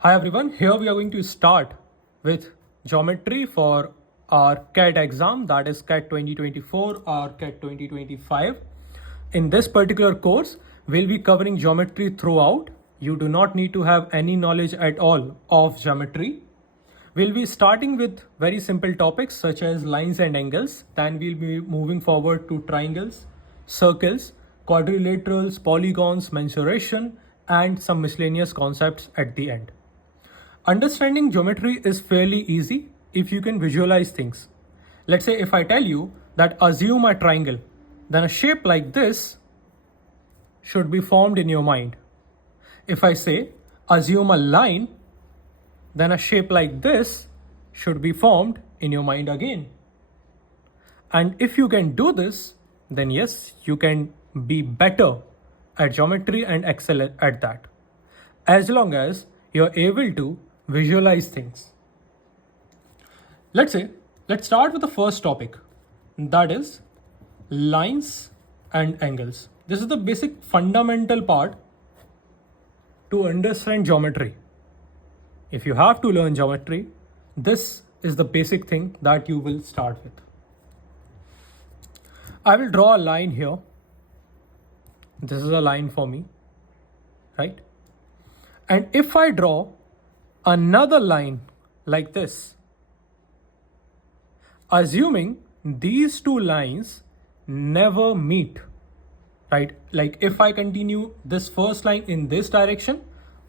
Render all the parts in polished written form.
Hi everyone, here we are going to start with geometry for our CAT exam, that is CAT 2024 or CAT 2025. In this particular course, we'll be covering geometry throughout. You do not need to have any knowledge at all of geometry. We'll be starting with very simple topics such as lines and angles. Then we'll be moving forward to triangles, circles, quadrilaterals, polygons, mensuration, and some miscellaneous concepts at the end. Understanding geometry is fairly easy if you can visualize things. Let's say if I tell you that assume a triangle, then a shape like this should be formed in your mind. If I say assume a line, then a shape like this should be formed in your mind again. And if you can do this, then yes, you can be better at geometry and excel at that. As long as you're able to visualize things. Let's start with the first topic, that is lines and angles. This is the basic fundamental part to understand geometry. If you have to learn geometry, this is the basic thing that you will start with. I will draw a line here. This is a line for me, right? And if I draw another line like this, assuming these two lines never meet, right? Like if I continue this first line in this direction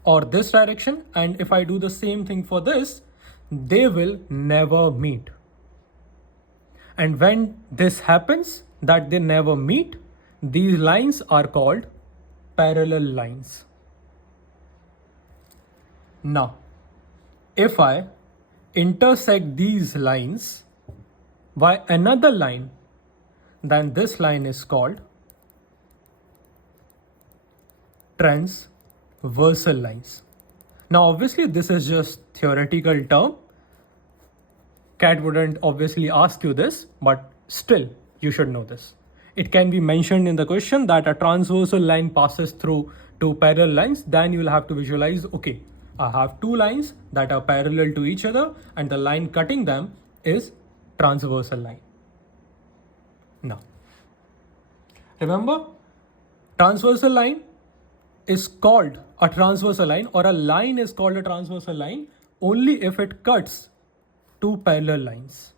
or this direction, and if I do the same thing for this, they will never meet. And when this happens, that they never meet, these lines are called parallel lines. Now, if I intersect these lines by another line, then this line is called transversal lines. Now obviously this is just theoretical term. CAT wouldn't obviously ask you this, but still you should know this. It can be mentioned in the question that a transversal line passes through two parallel lines, then you will have to visualize, okay, I have two lines that are parallel to each other and the line cutting them is transversal line. Now, remember, transversal line is called a transversal line, or a line is called a transversal line only if it cuts two parallel lines.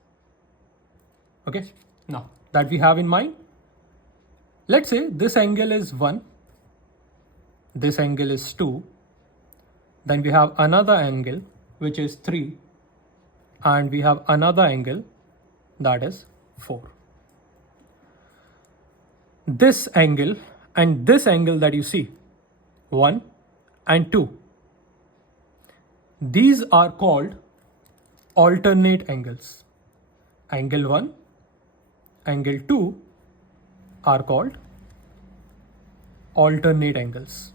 Okay, now that we have in mind, let's say this angle is 1, this angle is 2, then we have another angle which is 3, and we have another angle that is 4. This angle and this angle that you see, 1 and 2, these are called alternate angles. Angle 1, angle 2 are called alternate angles.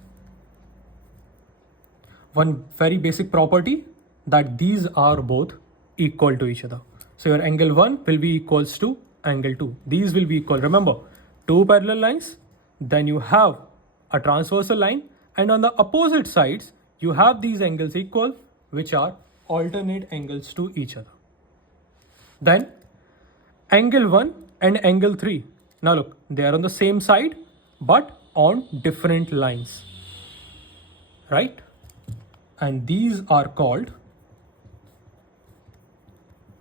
One very basic property, that these are both equal to each other. So your angle 1 will be equals to angle 2. These will be equal. Remember, two parallel lines, then you have a transversal line, and on the opposite sides you have these angles equal, which are alternate angles to each other. Then angle 1 and angle 3. Now look, they are on the same side but on different lines, right? And these are called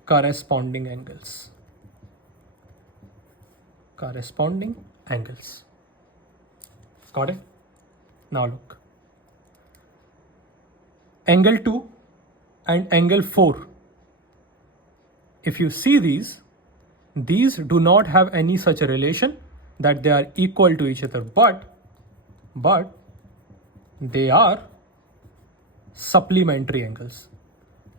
corresponding angles. Corresponding angles. Got it? Now look. Angle 2 and angle 4. If you see these do not have any such a relation that they are equal to each other, but they are supplementary angles.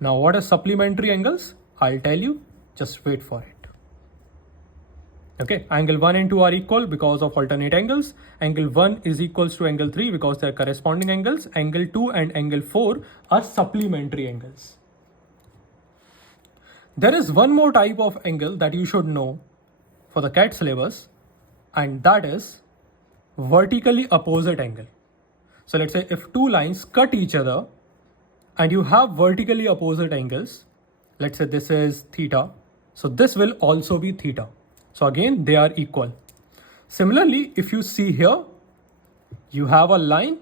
Now what are supplementary angles? I'll tell you, just wait for it. Okay, angle 1 and 2 are equal because of alternate angles. Angle 1 is equals to angle 3 because they are corresponding angles. Angle 2 and angle 4 are supplementary angles. There is one more type of angle that you should know for the CAT syllabus, and that is vertically opposite angle. So let's say if two lines cut each other and you have vertically opposite angles, let's say this is theta, so this will also be theta. So again, they are equal. Similarly, if you see here, you have a line,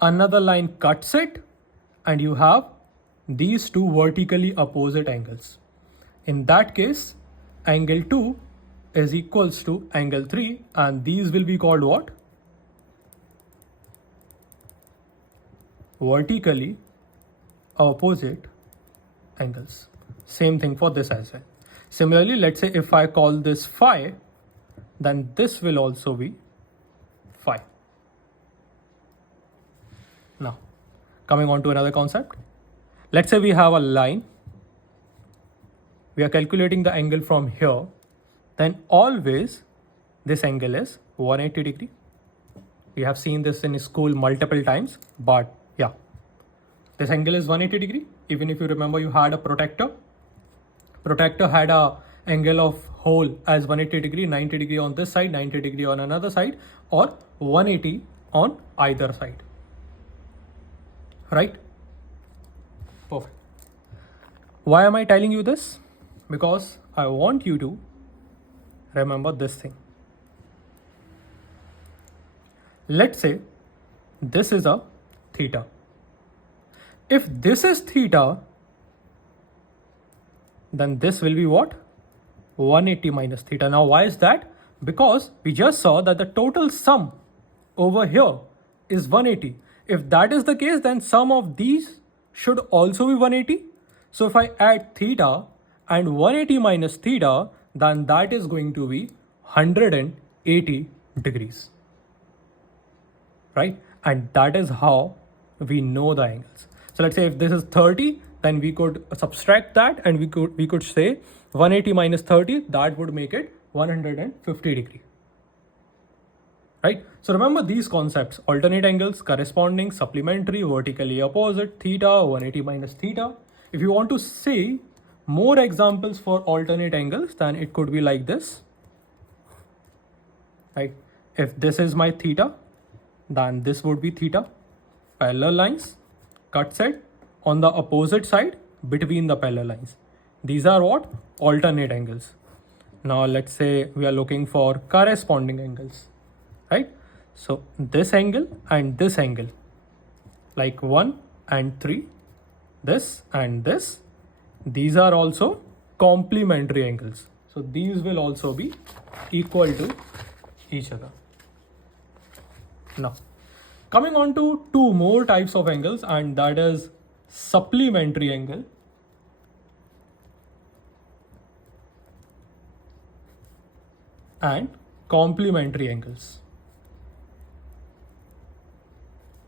another line cuts it, and you have these two vertically opposite angles. In that case, angle 2 is equals to angle 3, and these will be called what? Vertically opposite angles. Same thing for this as well. Similarly, let's say if I call this phi, then this will also be phi. Now, coming on to another concept. Let's say we have a line. We are calculating the angle from here. Then always this angle is 180 degree. We have seen this in school multiple times, but yeah, this angle is 180 degree. Even if you remember, you had a protector. Protector had a angle of hole as 180 degree, 90 degree on this side, 90 degree on another side, or 180 on either side. Right? Perfect. Why am I telling you this? Because I want you to remember this thing. Let's say this is a theta. If this is theta, then this will be what? 180 minus theta. Now, why is that? Because we just saw that the total sum over here is 180. If that is the case, then sum of these should also be 180. So if I add theta and 180 minus theta, then that is going to be 180 degrees. Right? And that is how we know the angles. So let's say if this is 30, then we could subtract that, and we could say 180 minus 30, that would make it 150 degree. Right? So remember these concepts: alternate angles, corresponding, supplementary, vertically opposite, theta, 180 minus theta. If you want to see more examples for alternate angles, then it could be like this. Right? If this is my theta, then this would be theta. Parallel lines, cuts it on the opposite side between the parallel lines. These are what? Alternate angles. Now let's say we are looking for corresponding angles, right? So this angle and this angle, like 1 and 3, this and this, these are also complementary angles. So these will also be equal to each other. Now, coming on to two more types of angles, and that is supplementary angle and complementary angles.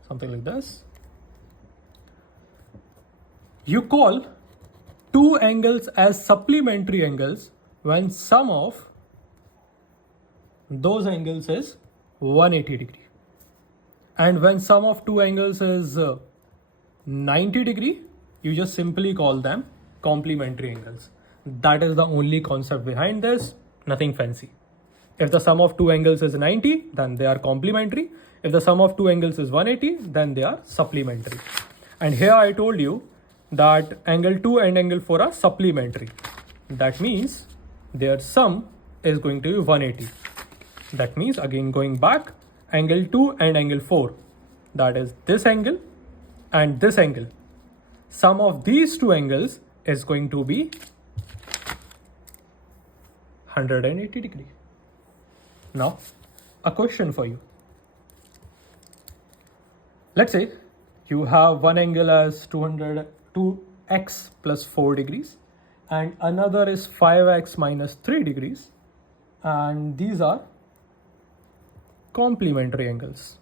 Something like this. You call two angles as supplementary angles when sum of those angles is 180 degree. And when sum of two angles is 90 degree, you just simply call them complementary angles. That is the only concept behind this, nothing fancy. If the sum of two angles is 90, then they are complementary. If the sum of two angles is 180, then they are supplementary. And here I told you that angle 2 and angle 4 are supplementary. That means their sum is going to be 180. That means, again going back, angle 2 and angle 4, that is this angle and this angle. Sum of these two angles is going to be 180 degree. Now, a question for you. Let's say you have one angle as 2x plus 4 degrees and another is 5x minus 3 degrees, and these are complementary angles.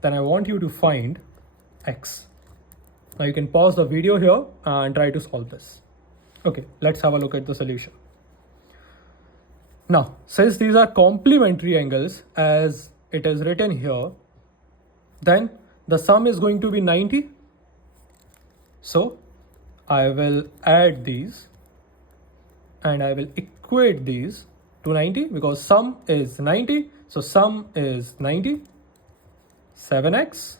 Then I want you to find x. Now you can pause the video here and try to solve this. Okay, let's have a look at the solution. Now, since these are complementary angles as it is written here, then the sum is going to be 90. So I will add these and I will equate these to 90 because sum is 90. So sum is 90. 7x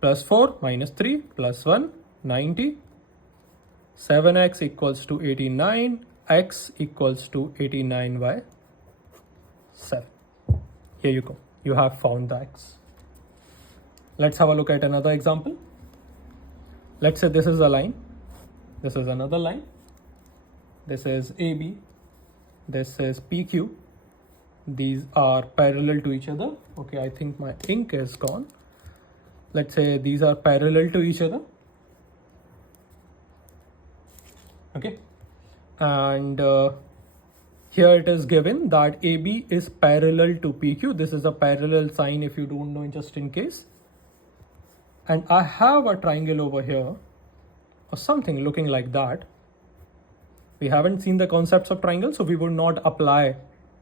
plus 4 minus 3 plus 1, 90. 7x equals to 89, x equals to 89 by 7. Here you go. You have found the x. Let's have a look at another example. Let's say this is a line. This is another line. This is AB. This is PQ. These are parallel to each other. Okay, I think my ink is gone. Let's say these are parallel to each other. Okay, and here it is given that AB is parallel to PQ. This is a parallel sign if you don't know, just in case. And I have a triangle over here or something looking like that. We haven't seen the concepts of triangle, so we would not apply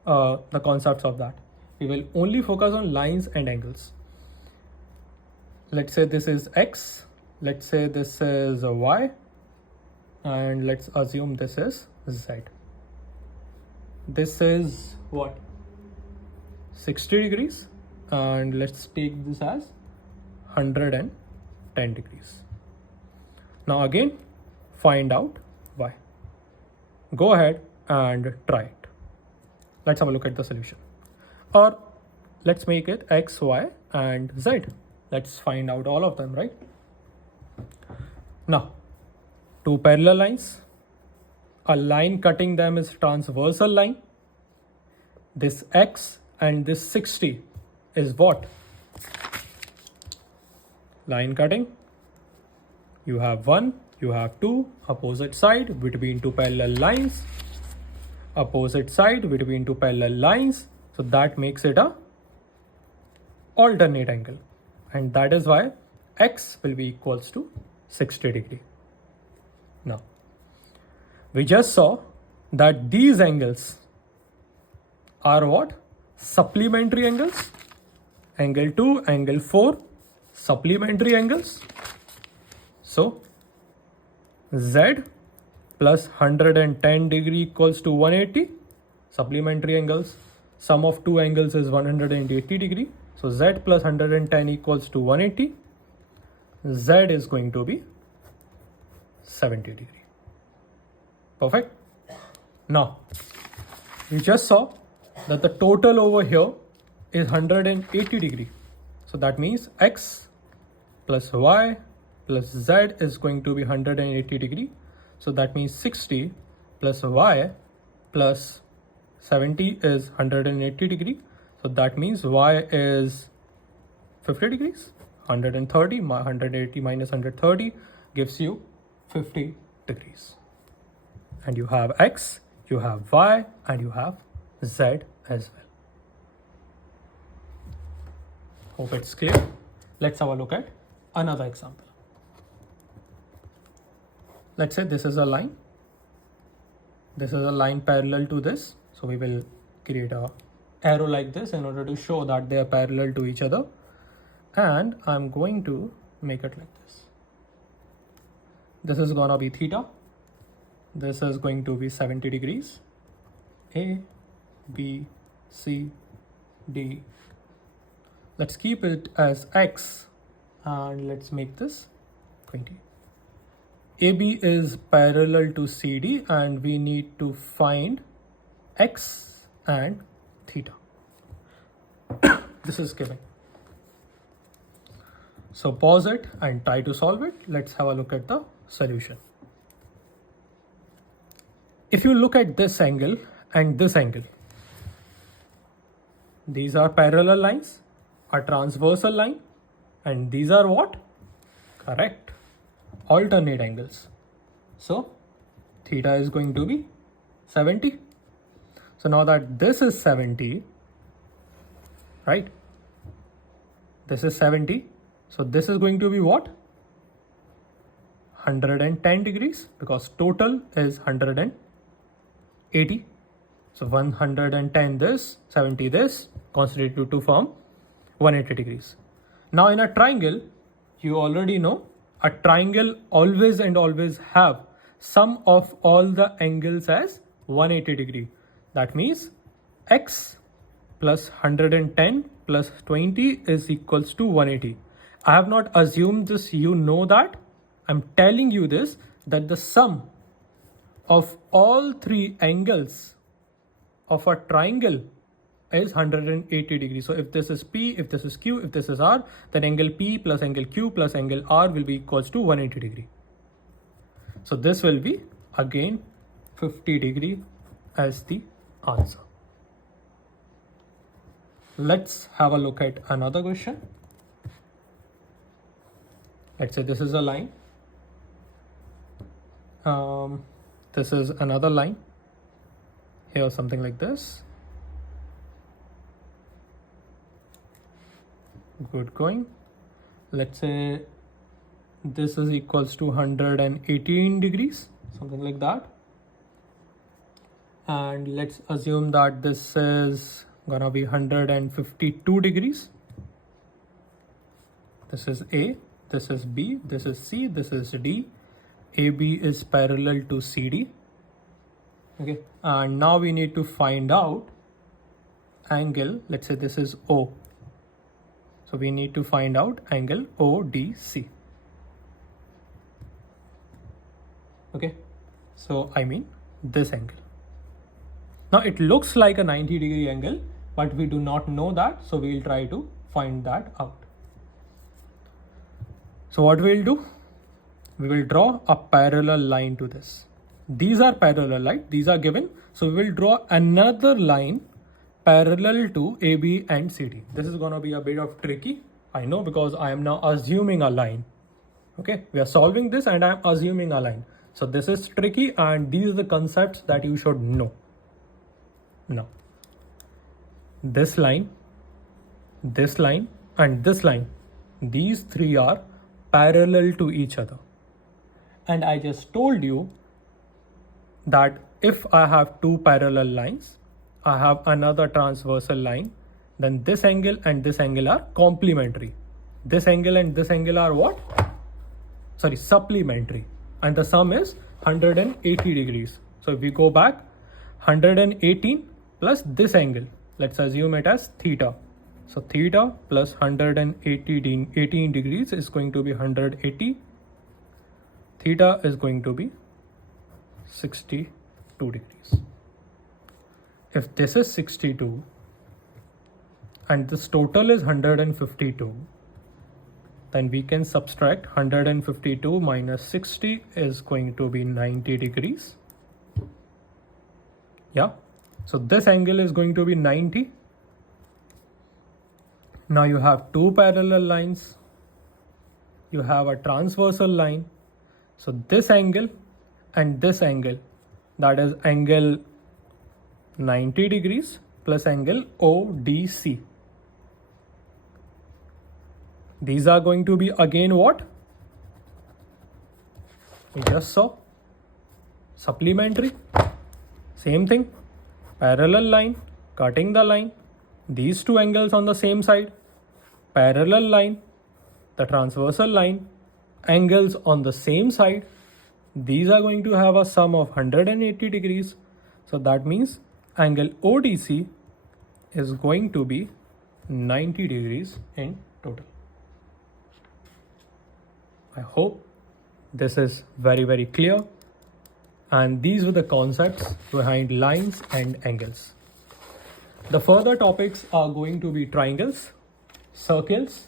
the concepts of that. We will only focus on lines and angles. Let's say this is X. Let's say this is a Y. And let's assume this is Z. This is what? 60 degrees. And let's take this as 110 degrees. Now again, find out Y. Go ahead and try it. Let's have a look at the solution. Or let's make it X, Y, and Z. Let's find out all of them, right? Now, two parallel lines. A line cutting them is transversal line. This X and this 60 is what? Line cutting. You have 1, you have 2, opposite side between two parallel lines. Opposite side between two parallel lines. So that makes it a alternate angle. And that is why X will be equals to 60 degree. Now, we just saw that these angles are what? Supplementary angles. Angle 2, angle 4, supplementary angles. So, Z plus 110 degree equals to 180. Supplementary angles. Sum of two angles is 180 degree. So, Z plus 110 equals to 180. Z is going to be 70 degree. Perfect. Now, you just saw that the total over here is 180 degree. So that means X plus Y plus Z is going to be 180 degree. So that means 60 plus Y plus 70 is 180 degree. So that means Y is 50 degrees. 130, 180 minus 130 gives you 50 degrees. And you have X, you have Y, and you have Z as well. Hope it's clear. Let's have a look at another example. Let's say this is a line. This is a line parallel to this. So we will create a arrow like this in order to show that they are parallel to each other. And I'm going to make it like this. This is gonna be theta. This is going to be 70 degrees. A, B, C, D. Let's keep it as X and let's make this 20. AB is parallel to CD and we need to find X and theta. This is given. So pause it and try to solve it. Let's have a look at the solution. If you look at this angle and this angle, these are parallel lines, a transversal line, and these are what? Correct. Alternate angles. So theta is going to be 70. So now that this is 70, right? This is 70. So this is going to be what? 110 degrees because total is 180. So 110 this, 70 this, constitute to form 180 degrees. Now in a triangle, you already know a triangle always and always have sum of all the angles as 180 degree. That means X plus 110 plus 20 is equals to 180. I have not assumed this, you know that. I'm telling you this, that the sum of all three angles of a triangle is 180 degrees. So if this is P, if this is Q, if this is R, then angle P plus angle Q plus angle R will be equals to 180 degree. So this will be again 50 degree as the answer. Let's have a look at another question. Let's say this is a line. This is another line. Here something like this. Good going. Let's say this is equals to 118 degrees, something like that. And let's assume that this is gonna be 152 degrees. This is A, this is B, this is C, this is D. AB is parallel to CD. Okay, and now we need to find out angle. Let's say this is O. So we need to find out angle ODC. Okay, so I mean this angle. Now it looks like a 90 degree angle, but we do not know that, so we will try to find that out. So what we will do? We will draw a parallel line to this. These are parallel, right? These are given. So we will draw another line parallel to AB and CD. This is going to be a bit of tricky, I know, because I am now assuming a line. Okay, we are solving this and I am assuming a line. So this is tricky, and these are the concepts that you should know. Now, this line, and this line, these three are parallel to each other. And I just told you that if I have two parallel lines, I have another transversal line, then this angle and this angle are complementary. This angle and this angle are what? Sorry, supplementary. And the sum is 180 degrees. So if we go back, 118 plus this angle, let's assume it as theta. So theta plus 118 degrees is going to be 180. Theta is going to be 62 degrees. If this is 62 and this total is 152, then we can subtract 152 minus 60 is going to be 90 degrees. Yeah, so this angle is going to be 90. Now you have two parallel lines, you have a transversal line. So this angle and this angle, that is angle 90 degrees plus angle ODC. These are going to be again what? We just saw supplementary. Same thing, parallel line, cutting the line, these two angles on the same side, parallel line, the transversal line, angles on the same side. These are going to have a sum of 180 degrees. So that means angle ODC is going to be 90 degrees in total. I hope this is very clear. And these were the concepts behind lines and angles. The further topics are going to be triangles, circles,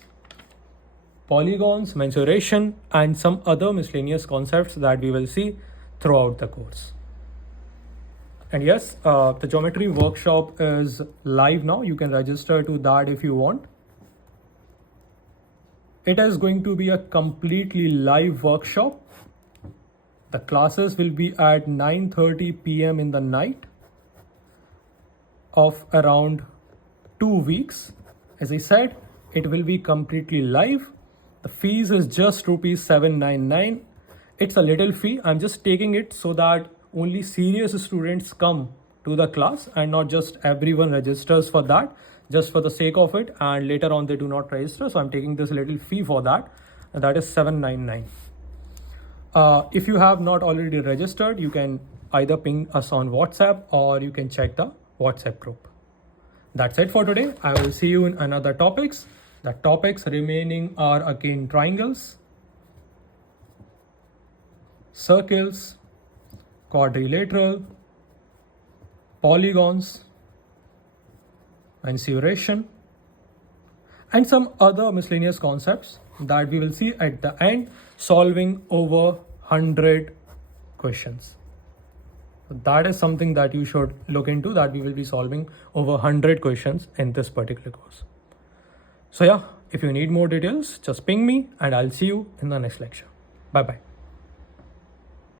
polygons, mensuration, and some other miscellaneous concepts that we will see throughout the course. And yes, the geometry workshop is live now. You can register to that if you want. It is going to be a completely live workshop. The classes will be at 9:30 p.m. in the night of around 2 weeks. As I said, it will be completely live. The fees is just rupees 799. It's a little fee. I'm just taking it so that only serious students come to the class and not just everyone registers for that, just for the sake of it, and later on they do not register. So I'm taking this little fee for that, and that is 799. If you have not already registered, you can either ping us on WhatsApp or you can check the WhatsApp group. That's it for today. I will see you in another topics. The topics remaining are again triangles, circles, quadrilateral, polygons, mensuration, and some other miscellaneous concepts that we will see at the end, solving over 100 questions. That is something that you should look into, that we will be solving over 100 questions in this particular course. So yeah, if you need more details, just ping me and I'll see you in the next lecture. Bye bye.